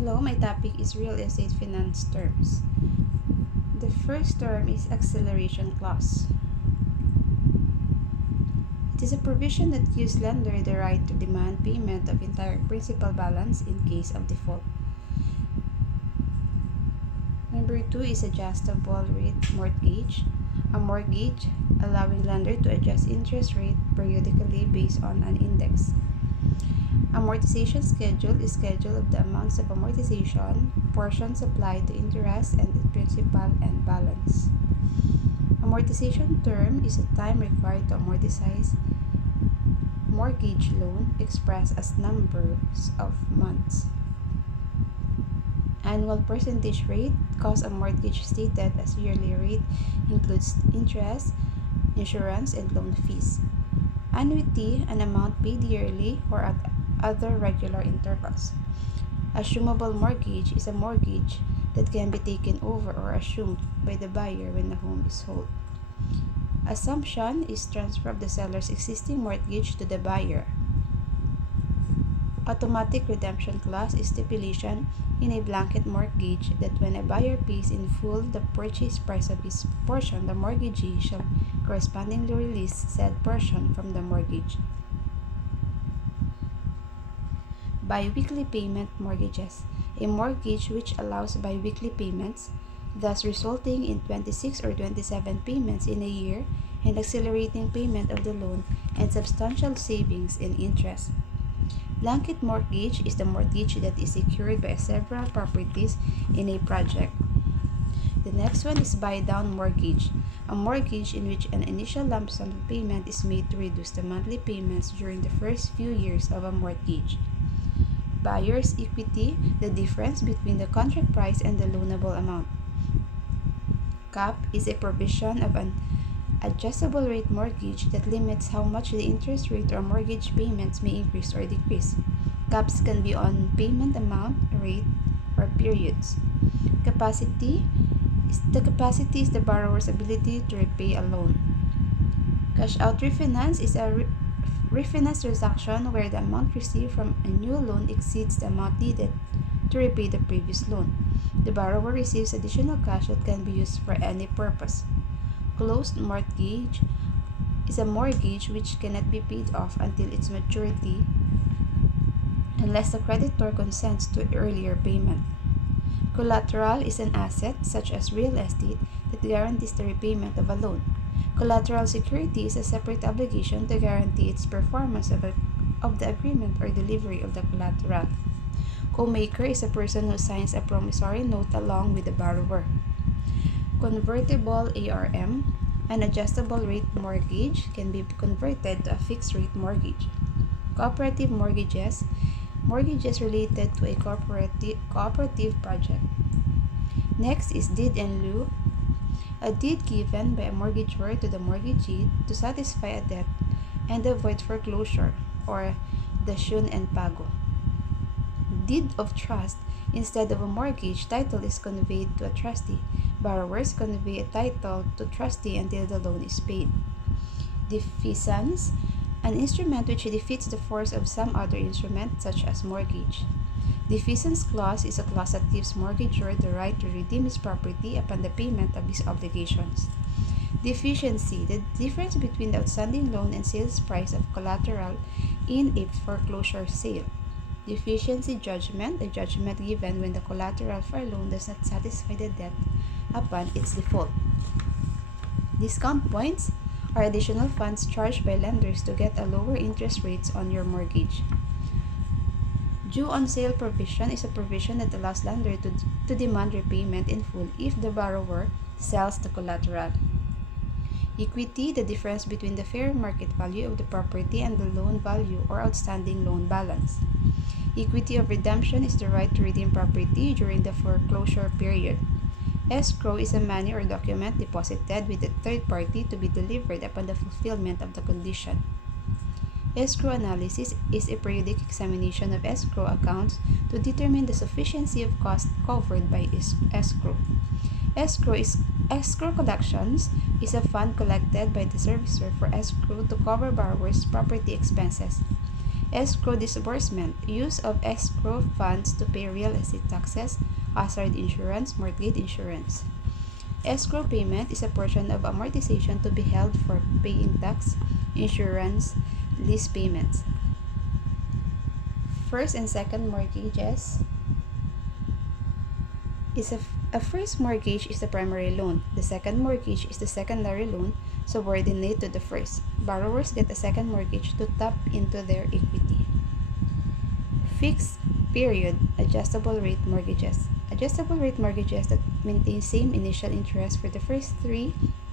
Hello, my topic is real estate finance terms. The first term is acceleration clause. It is a provision that gives lender the right to demand payment of entire principal balance in case of default. Number 2 is adjustable rate mortgage. A mortgage allowing lender to adjust interest rate periodically based on an index. Amortization schedule is schedule of the amounts of amortization, portions applied to interest and principal and balance. Amortization term is a time required to amortize mortgage loan expressed as numbers of months. Annual percentage rate, cost of mortgage stated as yearly rate, includes interest, insurance, and loan fees. Annuity, an amount paid yearly or at other regular intervals. Assumable mortgage is a mortgage that can be taken over or assumed by the buyer when the home is sold. Assumption is transfer of the seller's existing mortgage to the buyer. Automatic redemption clause is stipulation in a blanket mortgage that when a buyer pays in full the purchase price of his portion, the mortgagee shall correspondingly release said portion from the mortgage. Biweekly payment mortgages. A mortgage which allows biweekly payments, thus resulting in 26 or 27 payments in a year and accelerating payment of the loan and substantial savings in interest. Blanket mortgage is the mortgage that is secured by several properties in a project. The next one is buy-down mortgage, a mortgage in which an initial lump sum payment is made to reduce the monthly payments during the first few years of a mortgage. Buyer's equity, the difference between the contract price and the loanable amount. Cap is a provision of an adjustable rate mortgage that limits how much the interest rate or mortgage payments may increase or decrease. Caps can be on payment amount, rate, or periods. Capacity is the borrower's ability to repay a loan. Cash out refinance is a refinance transaction where the amount received from a new loan exceeds the amount needed to repay the previous loan. The borrower receives additional cash that can be used for any purpose. Closed mortgage is a mortgage which cannot be paid off until its maturity unless the creditor consents to earlier payment. Collateral is an asset, such as real estate, that guarantees the repayment of a loan. Collateral security is a separate obligation to guarantee its performance of the agreement or delivery of the collateral. Co-maker is a person who signs a promissory note along with the borrower. Convertible ARM, an adjustable rate mortgage, can be converted to a fixed rate mortgage. Cooperative mortgages, mortgages related to a cooperative project. Next is deed in lieu, a deed given by a mortgagor to the mortgagee to satisfy a debt and avoid foreclosure, or dasyun and pago. Deed of trust, instead of a mortgage, title is conveyed to a trustee. Borrowers convey a title to trustee until the loan is paid. Defeasance, an instrument which defeats the force of some other instrument, such as mortgage. Defeasance clause is a clause that gives mortgagor the right to redeem his property upon the payment of his obligations. Deficiency, the difference between the outstanding loan and sales price of collateral in a foreclosure sale. Deficiency judgment, a judgment given when the collateral for a loan does not satisfy the debt upon its default. Discount points are additional funds charged by lenders to get a lower interest rates on your mortgage. Due on sale provision is a provision that allows lender to demand repayment in full if the borrower sells the collateral. Equity, the difference between the fair market value of the property and the loan value or outstanding loan balance. Equity of redemption is the right to redeem property during the foreclosure period. Escrow is a money or document deposited with a third party to be delivered upon the fulfillment of the condition. Escrow analysis is a periodic examination of escrow accounts to determine the sufficiency of costs covered by escrow. Escrow collections is a fund collected by the servicer for escrow to cover borrowers' property expenses. Escrow disbursement, use of escrow funds to pay real estate taxes, hazard insurance, mortgage insurance. Escrow payment is a portion of amortization to be held for paying tax, insurance, lease payments. First and second mortgages is a first mortgage is the primary loan. The second mortgage is the secondary loan subordinate to the first. Borrowers get a second mortgage to tap into their equity. Fixed period adjustable rate mortgages. Adjustable rate mortgages that maintain same initial interest for the first 3,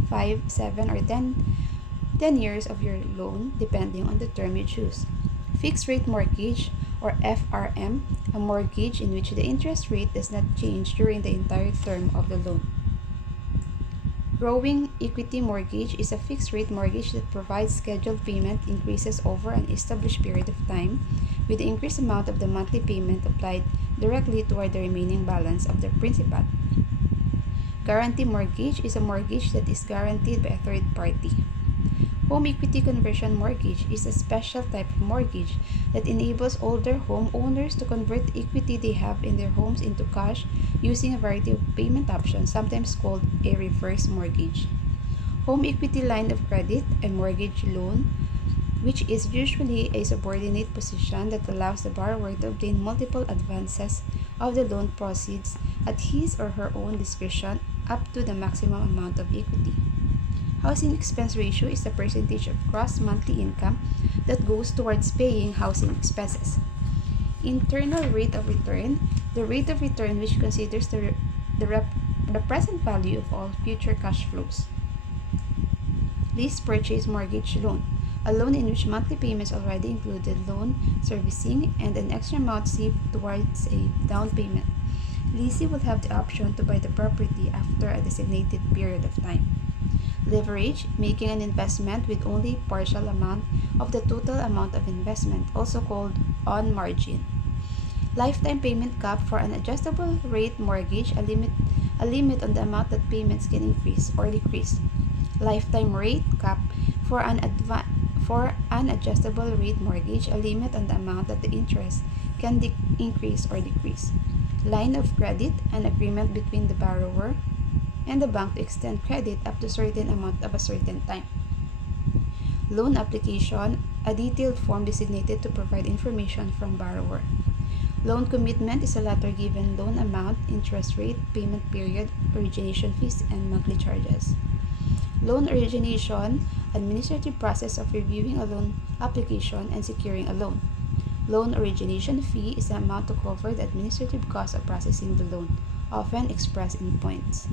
5, 7, or 10 years of your loan depending on the term you choose. Fixed rate mortgage or FRM, a mortgage in which the interest rate does not change during the entire term of the loan. Growing equity mortgage is a fixed rate mortgage that provides scheduled payment increases over an established period of time, with the increased amount of the monthly payment applied directly toward the remaining balance of the principal. Guarantee mortgage is a mortgage that is guaranteed by a third party. Home equity conversion mortgage is a special type of mortgage that enables older homeowners to convert the equity they have in their homes into cash using a variety of payment options, sometimes called a reverse mortgage. Home equity line of credit, a mortgage loan, which is usually a subordinate position that allows the borrower to obtain multiple advances of the loan proceeds at his or her own discretion up to the maximum amount of equity. Housing expense ratio is the percentage of gross monthly income that goes towards paying housing expenses. Internal rate of return, the rate of return which considers the present value of all future cash flows. Lease purchase mortgage loan, a loan in which monthly payments already included loan servicing and an extra amount saved towards a down payment. Leasee will have the option to buy the property after a designated period of time. Leverage, making an investment with only a partial amount of the total amount of investment, also called on margin. Lifetime payment cap for an adjustable rate mortgage, a limit on the amount that payments can increase or decrease. Lifetime rate cap for an adjustable rate mortgage, a limit on the amount that the interest can increase or decrease. Line of credit, an agreement between the borrower and the bank to extend credit up to a certain amount of a certain time. Loan application, a detailed form designated to provide information from borrower. Loan commitment is a letter given loan amount, interest rate, payment period, origination fees, and monthly charges. Loan origination, administrative process of reviewing a loan application and securing a loan. Loan origination fee is the amount to cover the administrative cost of processing the loan, often expressed in points.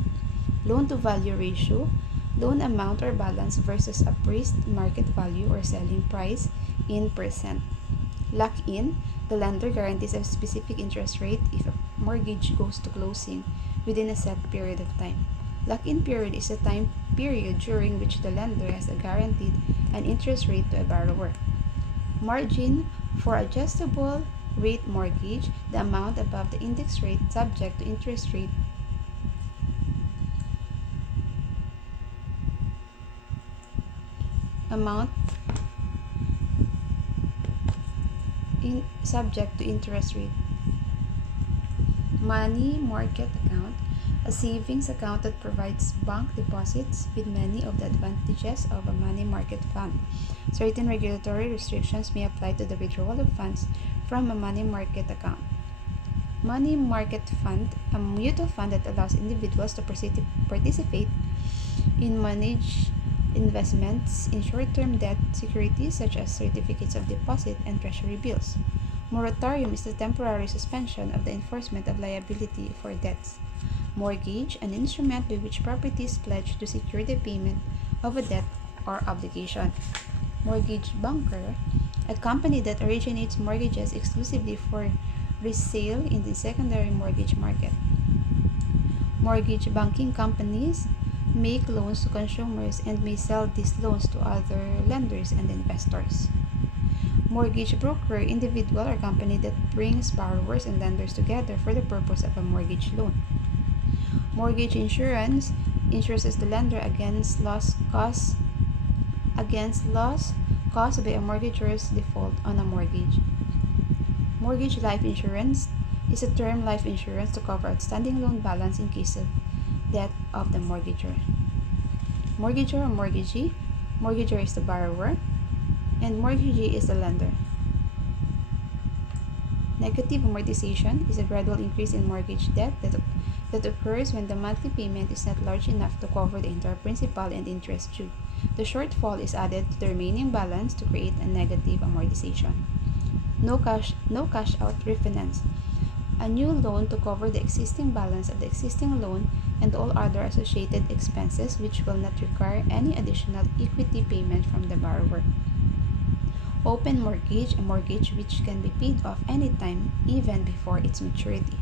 Loan-to-value ratio, loan amount or balance versus appraised market value or selling price in percent. Lock-in, the lender guarantees a specific interest rate if a mortgage goes to closing within a set period of time. Lock-in period is a time period during which the lender has guaranteed an interest rate to a borrower. Margin, for adjustable rate mortgage, the amount above the index rate subject to interest rate amount subject to interest rate. Money market account, a savings account that provides bank deposits with many of the advantages of a money market fund. Certain regulatory restrictions may apply to the withdrawal of funds from a money market account. Money market fund, a mutual fund that allows individuals to participate in managed investments in short-term debt securities such as certificates of deposit and treasury bills. Moratorium is the temporary suspension of the enforcement of liability for debts. Mortgage, an instrument by which property is pledged to secure the payment of a debt or obligation. Mortgage banker, a company that originates mortgages exclusively for resale in the secondary mortgage market. Mortgage banking companies make loans to consumers and may sell these loans to other lenders and investors. Mortgage broker, individual or company that brings borrowers and lenders together for the purpose of a mortgage loan. Mortgage insurance insures the lender against loss caused by a mortgagor's default on a mortgage. Mortgage life insurance is a term life insurance to cover outstanding loan balance in case of death of the mortgagor. Mortgagor or mortgagee. Mortgagor is the borrower, and mortgagee is the lender. Negative amortization is a gradual increase in mortgage debt that occurs when the monthly payment is not large enough to cover the entire principal and interest due. The shortfall is added to the remaining balance to create a negative amortization. No cash out refinance. A new loan to cover the existing balance of the existing loan and all other associated expenses which will not require any additional equity payment from the borrower. Open mortgage, a mortgage which can be paid off anytime, even before its maturity.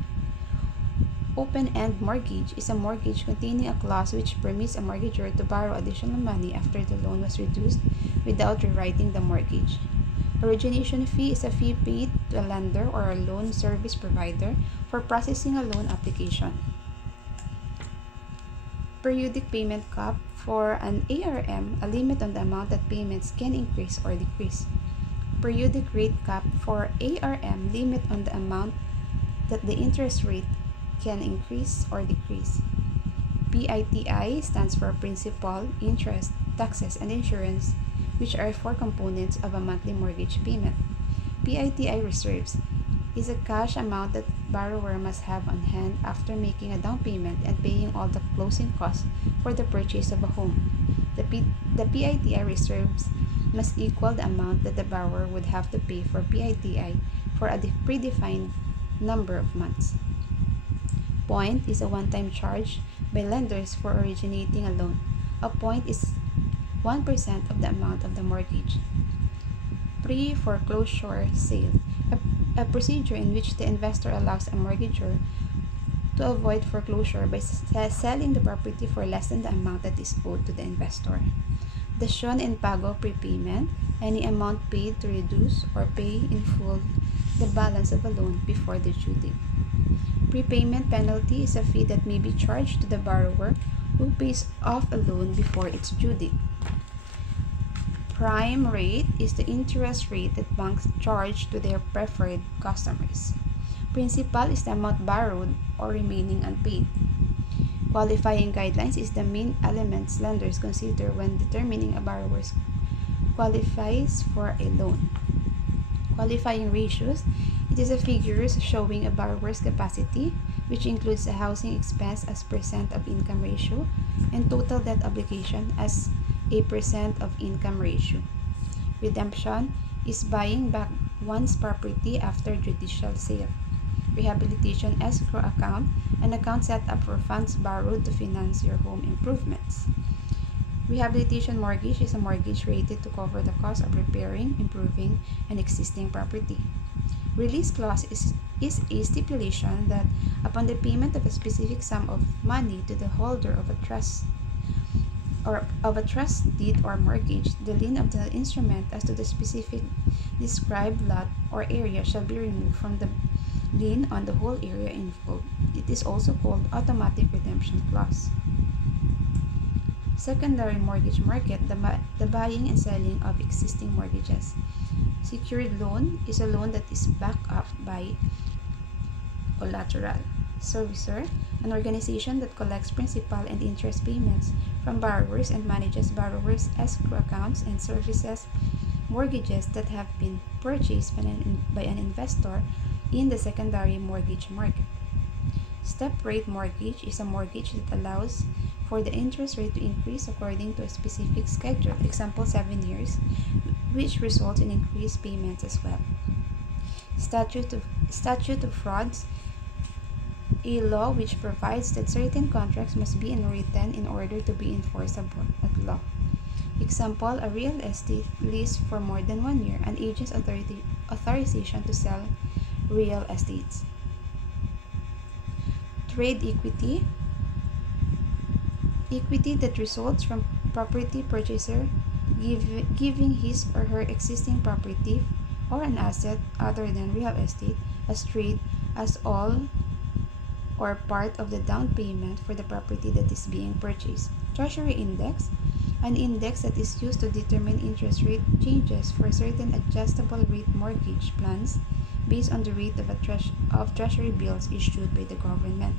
Open-end mortgage is a mortgage containing a clause which permits a mortgagor to borrow additional money after the loan was reduced without rewriting the mortgage. Origination fee is a fee paid to a lender or a loan service provider for processing a loan application. Periodic payment cap. For an ARM, a limit on the amount that payments can increase or decrease. Periodic rate cap. For ARM, limit on the amount that the interest rate can increase or decrease. PITI stands for principal, interest, taxes, and insurance, which are 4 components of a monthly mortgage payment. PITI reserves is a cash amount that borrower must have on hand after making a down payment and paying all the closing costs for the purchase of a home. The PITI reserves must equal the amount that the borrower would have to pay for PITI for a predefined number of months. Point is a one-time charge by lenders for originating a loan. A point is 1% of the amount of the mortgage. Pre-foreclosure sale, a procedure in which the investor allows a mortgagor to avoid foreclosure by selling the property for less than the amount that is owed to the investor. Dación en pago prepayment, any amount paid to reduce or pay in full the balance of a loan before the due date. Prepayment penalty is a fee that may be charged to the borrower who pays off a loan before its due date. Prime rate is the interest rate that banks charge to their preferred customers. Principal is the amount borrowed or remaining unpaid. Qualifying guidelines is the main elements lenders consider when determining a borrower qualifies for a loan. Qualifying ratios, it is a figure showing a borrower's capacity, which includes a housing expense as percent of income ratio and total debt obligation as a percent of income ratio. Redemption is buying back one's property after judicial sale. Rehabilitation escrow account, an account set up for funds borrowed to finance your home improvements. Rehabilitation mortgage is a mortgage rated to cover the cost of repairing, improving an existing property. Release clause is a stipulation that upon the payment of a specific sum of money to the holder of a trust deed or mortgage, the lien of the instrument as to the specific described lot or area shall be removed from the lien on the whole area involved. It is also called automatic redemption clause. Secondary mortgage market, the buying and selling of existing mortgages. Secured loan is a loan that is backed up by collateral. Servicer, an organization that collects principal and interest payments from borrowers and manages borrowers' escrow accounts and services mortgages that have been purchased by an investor in the secondary mortgage market. Step rate mortgage is a mortgage that allows for the interest rate to increase according to a specific schedule, example 7 years, which results in increased payments as well. Statute of frauds, a law which provides that certain contracts must be unwritten in order to be enforceable at law. Example, a real estate lease for more than 1 year, an agent's authorization to sell real estates. Trade equity, equity that results from property purchaser giving his or her existing property or an asset other than real estate as trade as all or part of the down payment for the property that is being purchased. Treasury index, an index that is used to determine interest rate changes for certain adjustable rate mortgage plans based on the rate of treasury bills issued by the government.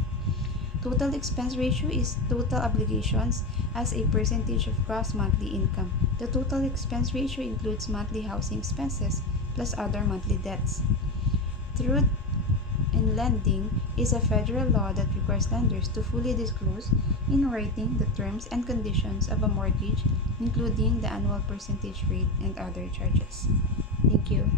Total expense ratio is total obligations as a percentage of gross monthly income. The total expense ratio includes monthly housing expenses plus other monthly debts. Truth in lending is a federal law that requires lenders to fully disclose in writing the terms and conditions of a mortgage, including the annual percentage rate and other charges. Thank you.